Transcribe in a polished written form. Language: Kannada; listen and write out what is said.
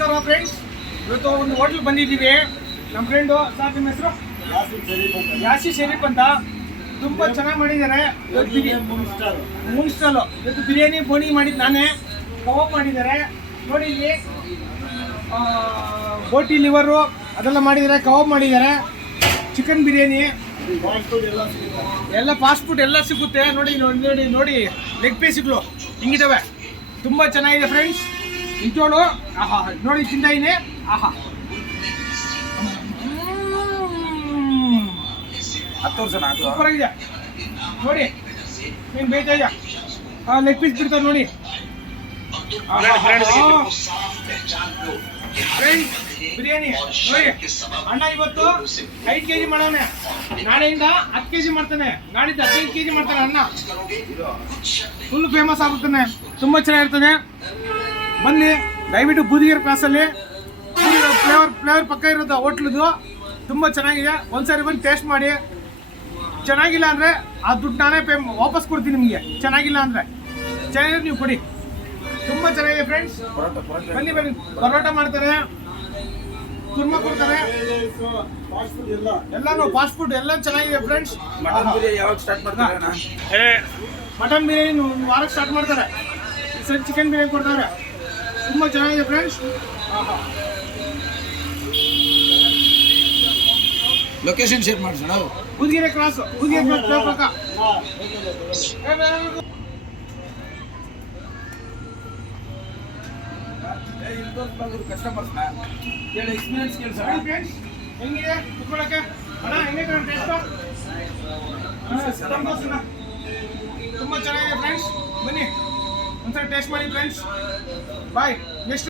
ನಮಸ್ಕಾರ ಫ್ರೆಂಡ್ಸ್, ಇವತ್ತು ಒಂದು ಹೋಟ್ಲ್ ಬಂದಿದ್ದೀವಿ. ನಮ್ಮ ಫ್ರೆಂಡು ಸರ್, ನಿಮ್ಮ ಹೆಸರು ಯಾಸಿ ಶರೀಫ್ ಅಂತ. ತುಂಬ ಚೆನ್ನಾಗಿ ಮಾಡಿದ್ದಾರೆ. ಮೂನ್ ಸ್ಟಾಲು ಇವತ್ತು ಬಿರಿಯಾನಿ ಬೋನಿ ಮಾಡಿದ್ದು ನಾನೇ. ಕಬಾಬ್ ಮಾಡಿದ್ದಾರೆ ನೋಡಿ. ಇಲ್ಲಿ ಬೋಟಿ ಲಿವರು ಅದೆಲ್ಲ ಮಾಡಿದ್ದಾರೆ. ಕಬಾಬ್ ಮಾಡಿದ್ದಾರೆ. ಚಿಕನ್ ಬಿರಿಯಾನಿ ಎಲ್ಲ ಫಾಸ್ಟ್ ಫುಡ್ ಎಲ್ಲ ಸಿಗುತ್ತೆ. ನೋಡಿ ನೋಡಿ ನೋಡಿ, ಲೆಗ್ ಪೀಸ್ಗಳು ಹಿಂಗಿದ್ದಾವೆ. ತುಂಬ ಚೆನ್ನಾಗಿದೆ ಫ್ರೆಂಡ್ಸ್. ಇಂಚೋಳು ಆಹಾ ನೋಡಿ, ತಿಂದ ಇದೀನಿ. ಆಹಾ 10 ವರ್ಷ ಸೂಪರ್ ಆಗಿದೆ ನೋಡಿ. ನೀನು ಬೇಯ್ತಾ ಇದೆಯಾ? ಲೆಗ್ ಪೀಸ್ ಬಿಡ್ತಾರೆ ನೋಡಿ. ಫ್ರೆಂಡ್ಸ್, ಬಿರಿಯಾನಿ ನೋಡಿ. ಅಣ್ಣ ಇವತ್ತು 5 kg ಮಾಡೋಣ. ನಾಳೆಯಿಂದ 10 kg ಮಾಡ್ತಾನೆ. ನಾಳಿದ್ದು 15 kg ಮಾಡ್ತಾನೆ ಅಣ್ಣ. ಫುಲ್ ಫೇಮಸ್ ಆಗುತ್ತಾನೆ. ತುಂಬ ಚೆನ್ನಾಗಿರ್ತದೆ. ಬನ್ನಿ ದಯವಿಟ್ಟು ಬೂದಿಗೆರೆ ಕ್ರಾಸಲ್ಲಿ ಫ್ಲೇವರ್ ಪಕ್ಕ ಇರೋದು ಹೋಟ್ಲದು. ತುಂಬ ಚೆನ್ನಾಗಿದೆ. ಒಂದ್ಸರಿ ಬಂದು ಟೇಸ್ಟ್ ಮಾಡಿ. ಚೆನ್ನಾಗಿಲ್ಲ ಅಂದರೆ ಆ ದುಡ್ಡು ನಾನೇ ವಾಪಸ್ ಕೊಡ್ತೀನಿ ನಿಮಗೆ. ಚೆನ್ನಾಗಿಲ್ಲ ಅಂದರೆ ಚೆನ್ನಾಗಿದೆ ನೀವು ಕೊಡಿ. ತುಂಬ ಚೆನ್ನಾಗಿದೆ ಫ್ರೆಂಡ್ಸ್. ಬನ್ನಿ ಬನ್ನಿ. ಪರೋಟ ಮಾಡ್ತಾರೆ, ಕುರ್ಮಾ ಕೊಡ್ತಾರೆ, ಎಲ್ಲಾನು ಫಾಸ್ಟ್ ಫುಡ್ ಎಲ್ಲ ಚೆನ್ನಾಗಿದೆ ಫ್ರೆಂಡ್ಸ್. ಮಟನ್ ಬಿರಿಯಾನಿ ಯಾವಾಗ ಸ್ಟಾರ್ಟ್ ಮಾಡ್ತಾರೆ? ಮಟನ್ ಬಿರಿಯಾನಿ ಒಂದು ವಾರಕ್ಕೆ ಸ್ಟಾರ್ಟ್ ಮಾಡ್ತಾರೆ. ಸರಿ, ಚಿಕನ್ ಬಿರಿಯಾನಿ ಕೊಡ್ತಾರೆ. ತುಂಬ ಚೆನ್ನಾಗಿದೆ ಫ್ರೆಂಡ್ಸ್. ಲೊಕೇಶನ್ ಶೇರ್ ಮಾಡ್ಸೋಣ. ಬೂದಿಗೆರೆ ಕ್ರಾಸ್ ಪಕ್ಕ. ಕಸ್ಟಮರ್ಸ್ನ ಹೇಳಿ, ಎಕ್ಸ್ಪೀರಿಯನ್ಸ್ ಕೇಳಿಸ. ಫ್ರೆಂಡ್ಸ್, ಹೆಂಗಿದೆ ಕುತ್ಕೊಳ್ಳೋಕ್ಕೆ? ಅಣ್ಣ ಹೆಂಗೆ ಟೇಸ್ಟು? ತುಂಬ ಚೆನ್ನಾಗಿದೆ ಫ್ರೆಂಡ್ಸ್. ಬನ್ನಿ ಒಂದ್ಸರಿ ಟೇಸ್ಟ್ ಮಾಡಿ ಫ್ರೆಂಡ್ಸ್. ಬಾಯ್. ನೆಕ್ಸ್ಟ್